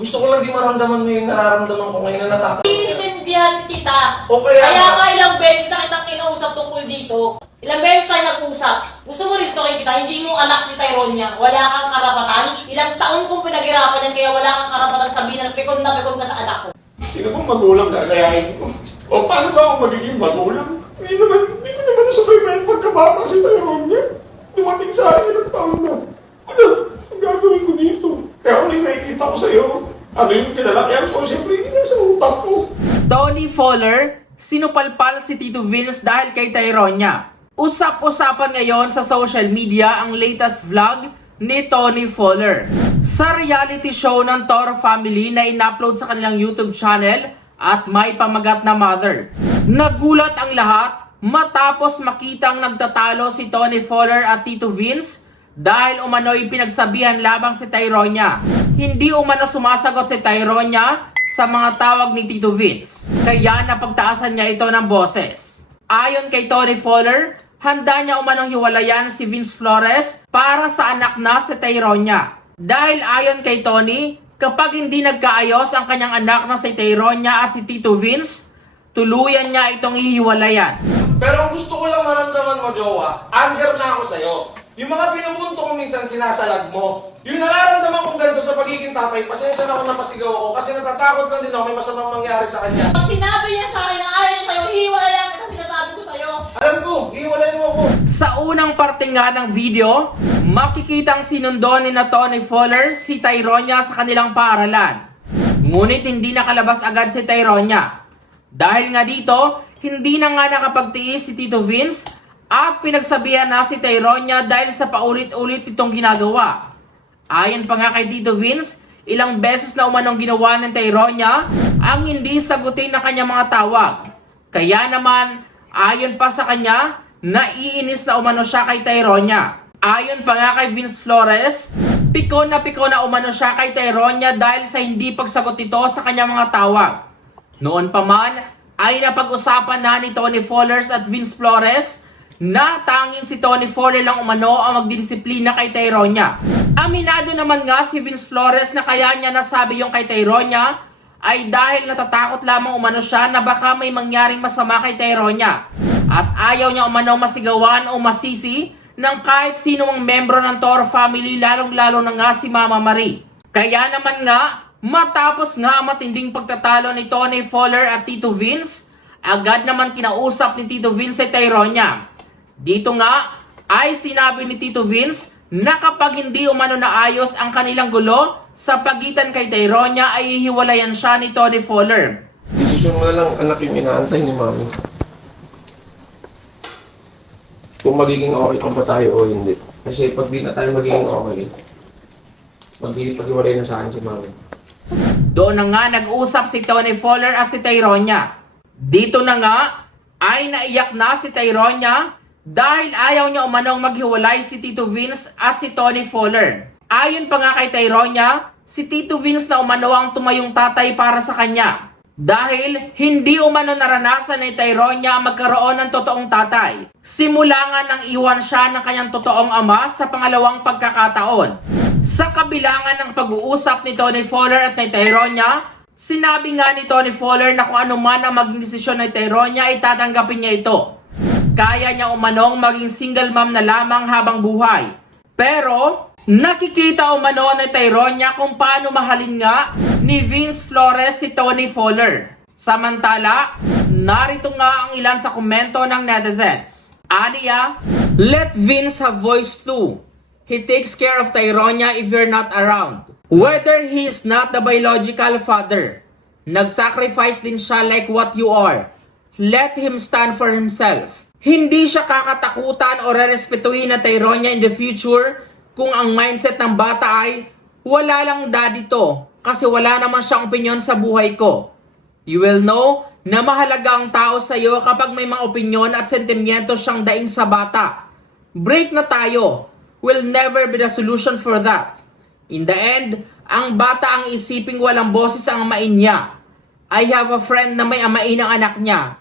Gusto ko lang di maramdaman mo yung nararamdaman ko ngayon na natatakot. Inintindihan kita. O kaya Kaya nga- ilang beses na kitang kinausap tungkol dito. Ilang beses tayo nag-usap. Gusto mo rin tuloy kita, hindi mo anak si Tyronia. Wala kang karapatan. Ilang taon kong pinaghirapan yan, kaya wala kang karapatan sabihin na pikon na pikon ka sa anak ko. Sino bang magulang gagayahin ko? O paano ba ako magiging magulang? Hindi naman, hindi ko naman sabay pa yung pagkabata si Tyrone niya. Dumating sa akin ilang taon na. Ano? Ang gagawin ko dito? Kaya ako yung nakikita ko sa'yo. Ano yung kinalakihan ko? Siyempre, hindi na sa utak ko. Tony Fowler, sinupalpal si Tito Vince dahil kay Tyronia. Usap-usapan ngayon sa social media ang latest vlog ni Tony Fowler. Sa reality show ng Toro Family na in-upload sa kanilang YouTube channel at may pamagat na mother. Nagulat ang lahat matapos makitang nagtatalo si Tony Fowler at Tito Vince dahil umano'y pinagsabihan lamang si Tyronia. Hindi umano sumasagot si Tyronia sa mga tawag ni Tito Vince. Kaya napagtaasan niya ito ng boses. Ayon kay Tony Fowler, handa niya umanong hiwalayan si Vince Flores para sa anak na si Tyronia. Dahil ayon kay Tony, kapag hindi nagkaayos ang kanyang anak na si Tyronia at si Tito Vince, tuluyan niya itong hihiwalayan. Pero gusto ko lang maramdaman mo, Jowa, answer na ako sa'yo. Yung mga pinupunto ko minsan sinasalag mo. Yung nararamdaman kong ganito sa pagiging tatay, pasensya na ako napasigaw ako kasi natatakot lang din ako may masamang mangyari sa kanya. Pag sinabi niya sa akin na ayaw sa'yo, hiwalayan kita sinasabi ko sa'yo. Alam ko, hiwalay mo ako. Sa unang parte nga ng video, makikitang sinundo ni na Tony Fowler si Tyronia sa kanilang paaralan. Ngunit hindi nakalabas agad si Tyronia. Dahil nga dito, hindi na nga nakapagtiis si Tito Vince at pinagsabihan na si Tyronia dahil sa paulit-ulit itong ginagawa. Ayon pa nga kay Tito Vince, ilang beses na umanong ginawa ng Tyronia ang hindi sagutin ng kanyang mga tawag. Kaya naman, ayon pa sa kanya, naiinis na umano siya kay Tyronia. Ayon pa nga kay Vince Flores, piko na piko na umano siya kay Tyronia dahil sa hindi pagsagot ito sa kanyang mga tawag. Noon pa man, ay napag-usapan na ni Tony Fowlers at Vince Flores na tanging si Tony Fowler lang umano ang magdidisiplina kay Tyronia. Aminado naman nga si Vince Flores na kaya niya nasabi yung kay Tyronia ay dahil natatakot lamang umano siya na baka may mangyaring masama kay Tyronia. At ayaw niya umano masigawan o masisi ng kahit sino mang membro ng Toro family lalong-lalo na nga si Mama Marie. Kaya naman nga, matapos nga ang matinding pagtatalo ni Tony Fowler at Tito Vince, agad naman kinausap ni Tito Vince si Tyronia. Dito nga ay sinabi ni Tito Vince na kapag hindi umano naayos ang kanilang gulo sa pagitan kay Tyronia ay hihiwalayan siya ni Tony Fowler. Desisyon mo na lang anak yung inaantay ni mami. Kung magiging okay pa ba tayo o hindi. Kasi pag di na tayo magiging okay, magpag-iwalay na sa akin si mami. Doon na nga nag-usap si Tony Fowler at si Tyronia. Dito na nga ay naiyak na si Tyronia dahil ayaw niya umanong maghiwalay si Tito Vince at si Tony Fowler. Ayon pa nga kay Tyronia, si Tito Vince na umano ang tumayong tatay para sa kanya. Dahil hindi umano naranasan ni Tyronia magkaroon ng totoong tatay. Simula nga nang iwan siya ng kanyang totoong ama sa pangalawang pagkakataon. Sa kabilangan ng pag-uusap ni Tony Fowler at ni Tyronia, sinabi nga ni Tony Fowler na kung ano man ang maging desisyon ni Tyronia ay tatanggapin niya ito. Kaya niya umanong maging single mom na lamang habang buhay. Pero, nakikita umano ni Tyronia kung paano mahalin nga ni Vince Flores si Tony Fowler. Samantala, narito nga ang ilan sa komento ng netizens. Aniya, let Vince have voice too. He takes care of Tyronia if you're not around. Whether he is not the biological father, nag-sacrifice din siya like what you are. Let him stand for himself. Hindi siya kakatakutan o rerespetuhin na Tyronia in the future kung ang mindset ng bata ay wala lang daddy to kasi wala naman siyang opinion sa buhay ko. You will know na mahalaga ang tao sa iyo kapag may mga opinyon at sentimiento siyang daing sa bata. Break na tayo will never be the solution for that. In the end, ang bata ang isiping walang boses ang amain niya. I have a friend na may amain ang anak niya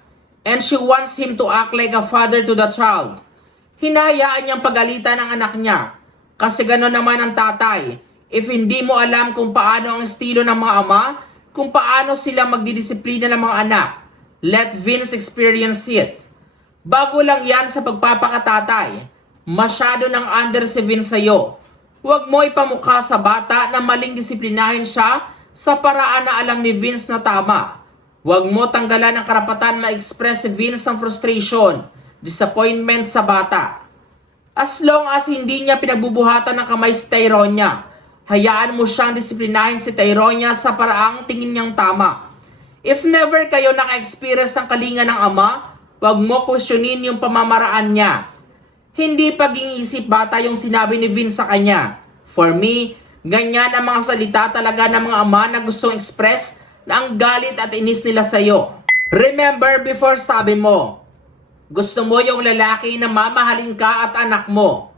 and she wants him to act like a father to the child. Hinahayaan niyang pagalitan ang anak niya kasi gano'n naman ang tatay. If hindi mo alam kung paano ang estilo ng mga ama, kung paano sila magdidisiplina ng mga anak, let Vince experience it. Bago lang yan sa pagpapakatatay, masyado ng under si Vince sa'yo. Huwag mo ipamukha sa bata na maling disiplinahin siya sa paraan na alam ni Vince na tama. Huwag mo tanggalan ng karapatan ma-express si Vince ng frustration, disappointment sa bata. As long as hindi niya pinagbubuhatan ng kamay si Tyronia, hayaan mo siyang disiplinahin si Tyronia sa paraang tingin niyang tama. If never kayo naka-experience ng kalinga ng ama, huwag mo questionin yung pamamaraan niya. Hindi pag-iisip bata yung sinabi ni Vince sa kanya. For me, ganyan ang mga salita talaga ng mga ama na gustong express na ang galit at inis nila sa'yo. Remember before sabi mo, gusto mo yung lalaki na mamahalin ka at anak mo.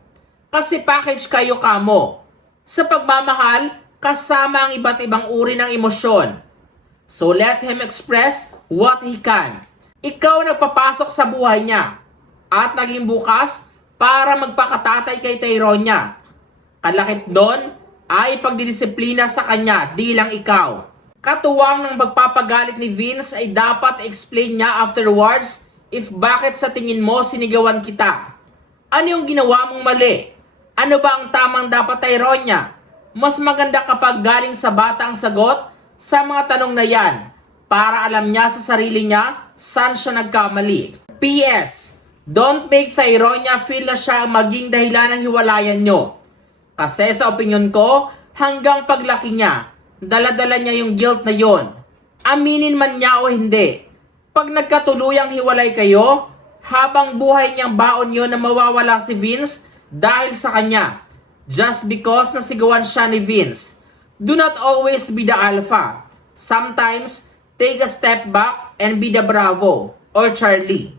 Kasi package kayo kamo. Sa pagmamahal, kasama ang iba't ibang uri ng emosyon. So let him express what he can. Ikaw nagpapasok sa buhay niya at naging bukas para magpakatatay kay Tyronia. Kalakip doon ay pagdidisiplina sa kanya, di lang ikaw. Katuwang ng pagpapagalit ni Vince ay dapat explain niya afterwards if bakit sa tingin mo sinigawan kita. Ano yung ginawa mong mali? Ano ba ang tamang dapat Tyronia? Mas maganda kapag galing sa bata ang sagot sa mga tanong na yan para alam niya sa sarili niya saan siya nagkamali. P.S. Don't make Tyronia feel na siya maging dahilan ng hiwalayan nyo. Kasi sa opinion ko, hanggang paglaki niya, daladala niya yung guilt na yon. Aminin man niya o hindi. Pag nagkatuluyang hiwalay kayo, habang buhay niyang baon yon na mawawala si Vince dahil sa kanya. Just because nasigawan siya ni Vince. Do not always be the alpha. Sometimes, take a step back and be the bravo or Charlie.